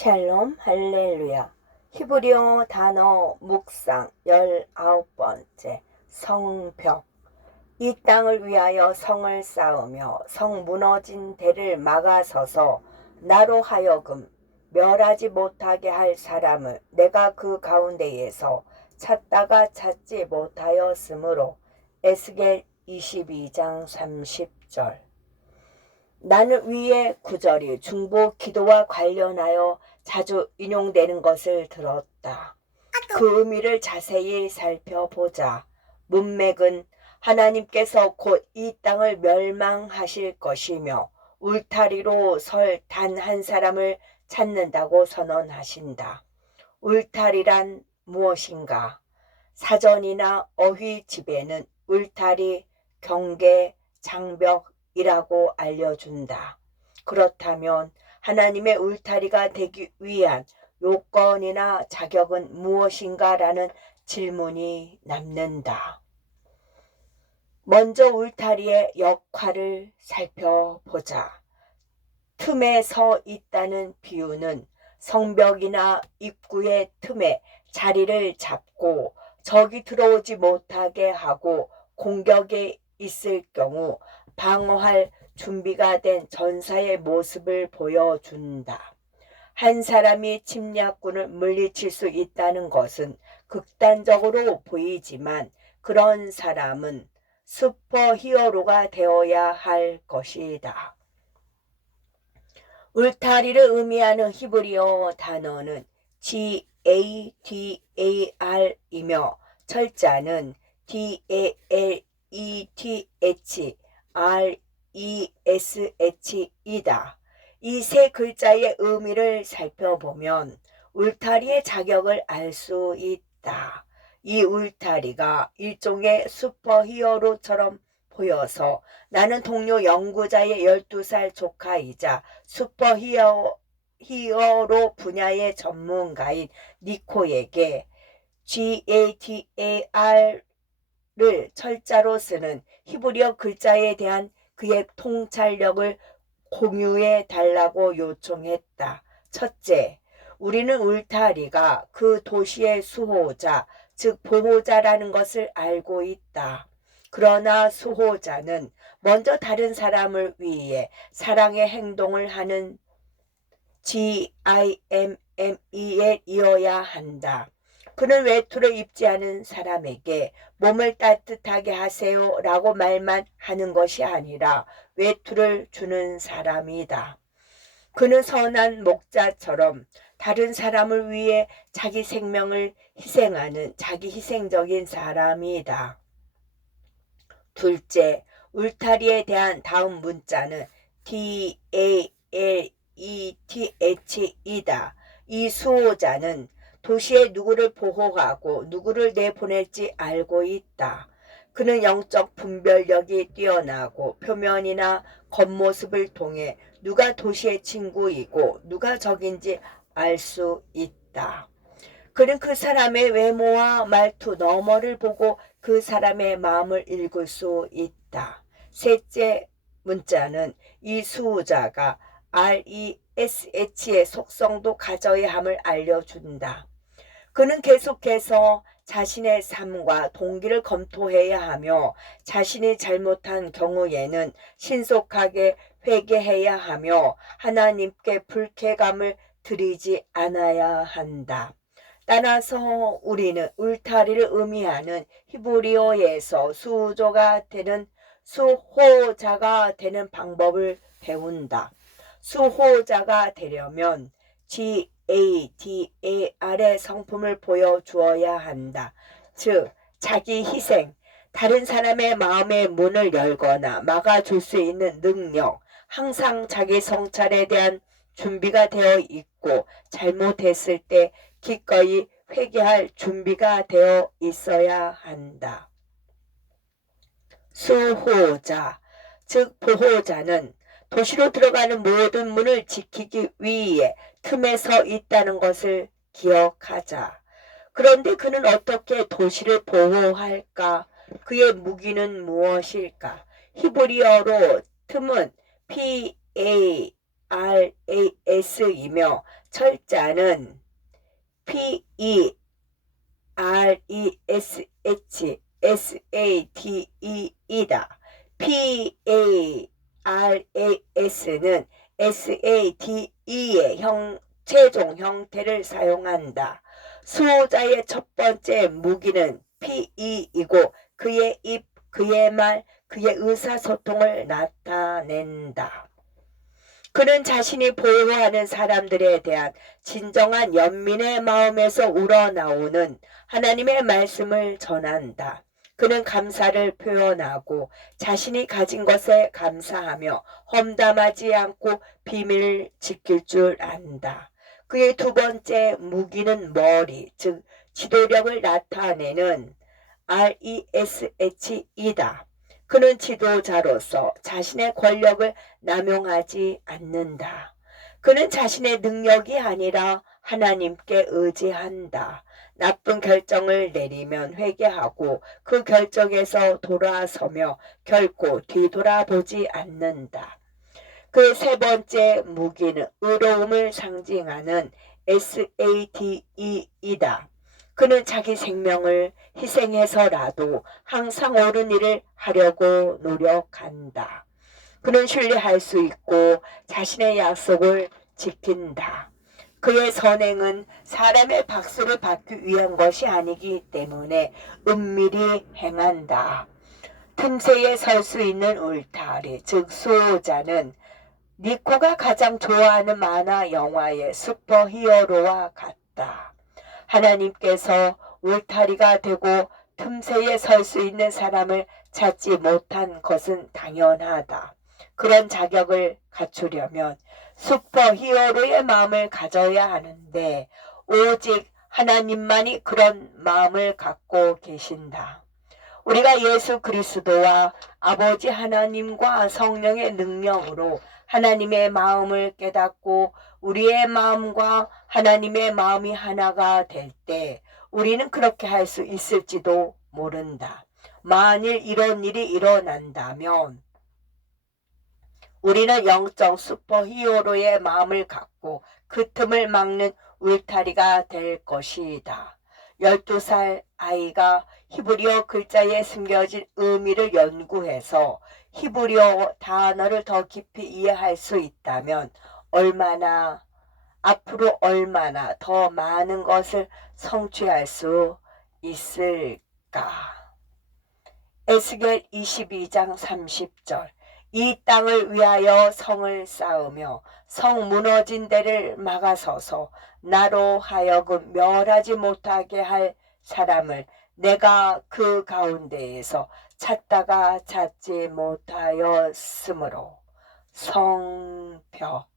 샬롬 할렐루야. 히브리어 단어 묵상 19번째. 성벽. 이 땅을 위하여 성을 쌓으며 성 무너진 데를 막아서서 나로 하여금 멸하지 못하게 할 사람을 내가 그 가운데에서 찾다가 찾지 못하였으므로. 에스겔 22장 30절. 나는 위의 구절이 중보 기도와 관련하여 자주 인용되는 것을 들었다. 그 의미를 자세히 살펴보자. 문맥은 하나님께서 곧 이 땅을 멸망하실 것이며 울타리로 설 단 한 사람을 찾는다고 선언하신다. 울타리란 무엇인가? 사전이나 어휘 집에는 울타리, 경계, 장벽이라고 알려준다. 그렇다면 하나님의 울타리가 되기 위한 요건이나 자격은 무엇인가라는 질문이 남는다. 먼저 울타리의 역할을 살펴보자. 틈에 서 있다는 비유는 성벽이나 입구의 틈에 자리를 잡고 적이 들어오지 못하게 하고 공격에 있을 경우 방어할 준비가 된 전사의 모습을 보여준다. 한 사람이 침략군을 물리칠 수 있다는 것은 극단적으로 보이지만 그런 사람은 슈퍼히어로가 되어야 할 것이다. 울타리를 의미하는 히브리어 단어는 GADAR이며 철자는 DALETHRESH이다. 이 세 글자의 의미를 살펴보면 울타리의 자격을 알 수 있다. 이 울타리가 일종의 슈퍼히어로처럼 보여서 나는 동료 연구자의 12살 조카이자 슈퍼히어로 분야의 전문가인 니코에게 GATAR를 철자로 쓰는 히브리어 글자에 대한 그의 통찰력을 공유해 달라고 요청했다. 첫째, 우리는 울타리가 그 도시의 수호자, 즉 보호자라는 것을 알고 있다. 그러나 수호자는 먼저 다른 사람을 위해 사랑의 행동을 하는 GIMMEL이어야 한다. 그는 외투를 입지 않은 사람에게 몸을 따뜻하게 하세요 라고 말만 하는 것이 아니라 외투를 주는 사람이다. 그는 선한 목자처럼 다른 사람을 위해 자기 생명을 희생하는 자기 희생적인 사람이다. 둘째, 울타리에 대한 다음 문자는 DALETH이다. 이 수호자는 도시에 누구를 보호하고 누구를 내보낼지 알고 있다. 그는 영적 분별력이 뛰어나고 표면이나 겉모습을 통해 누가 도시의 친구이고 누가 적인지 알 수 있다. 그는 그 사람의 외모와 말투 너머를 보고 그 사람의 마음을 읽을 수 있다. 셋째 문자는 이 수호자가 RESH의 속성도 가져야 함을 알려준다. 그는 계속해서 자신의 삶과 동기를 검토해야 하며 자신이 잘못한 경우에는 신속하게 회개해야 하며 하나님께 불쾌감을 드리지 않아야 한다. 따라서 우리는 울타리를 의미하는 히브리어에서 수호자가 되는 방법을 배운다. 수호자가 되려면 GADAR의 성품을 보여주어야 한다. 즉 자기 희생, 다른 사람의 마음의 문을 열거나 막아줄 수 있는 능력, 항상 자기 성찰에 대한 준비가 되어 있고 잘못했을 때 기꺼이 회개할 준비가 되어 있어야 한다. 수호자, 즉 보호자는 도시로 들어가는 모든 문을 지키기 위해 틈에 서 있다는 것을 기억하자. 그런데 그는 어떻게 도시를 보호할까? 그의 무기는 무엇일까? 히브리어로 틈은 PERAS이며 철자는 PERESHSATE이다. PARAS는 SATE의 최종 형태를 사용한다. 수호자의 첫 번째 무기는 P이고 그의 입, 그의 말, 그의 의사소통을 나타낸다. 그는 자신이 보호하는 사람들에 대한 진정한 연민의 마음에서 우러나오는 하나님의 말씀을 전한다. 그는 감사를 표현하고 자신이 가진 것에 감사하며 험담하지 않고 비밀을 지킬 줄 안다. 그의 두 번째 무기는 머리, 즉 지도력을 나타내는 RESH이다. 그는 지도자로서 자신의 권력을 남용하지 않는다. 그는 자신의 능력이 아니라 하나님께 의지한다. 나쁜 결정을 내리면 회개하고 그 결정에서 돌아서며 결코 뒤돌아보지 않는다. 그 세 번째 무기는 의로움을 상징하는 SATE이다. 그는 자기 생명을 희생해서라도 항상 옳은 일을 하려고 노력한다. 그는 신뢰할 수 있고 자신의 약속을 지킨다. 그의 선행은 사람의 박수를 받기 위한 것이 아니기 때문에 은밀히 행한다. 틈새에 설 수 있는 울타리, 즉 수호자는 니코가 가장 좋아하는 만화 영화의 슈퍼히어로와 같다. 하나님께서 울타리가 되고 틈새에 설 수 있는 사람을 찾지 못한 것은 당연하다. 그런 자격을 갖추려면 슈퍼히어로의 마음을 가져야 하는데 오직 하나님만이 그런 마음을 갖고 계신다. 우리가 예수 그리스도와 아버지 하나님과 성령의 능력으로 하나님의 마음을 깨닫고 우리의 마음과 하나님의 마음이 하나가 될 때 우리는 그렇게 할 수 있을지도 모른다. 만일 이런 일이 일어난다면 우리는 영적 슈퍼히어로의 마음을 갖고 그 틈을 막는 울타리가 될 것이다. 12살 아이가 히브리어 글자에 숨겨진 의미를 연구해서 히브리어 단어를 더 깊이 이해할 수 있다면 앞으로 얼마나 더 많은 것을 성취할 수 있을까? 에스겔 22장 30절. 이 땅을 위하여 성을 쌓으며 성 무너진 데를 막아서서 나로 하여금 멸하지 못하게 할 사람을 내가 그 가운데에서 찾다가 찾지 못하였으므로 성벽.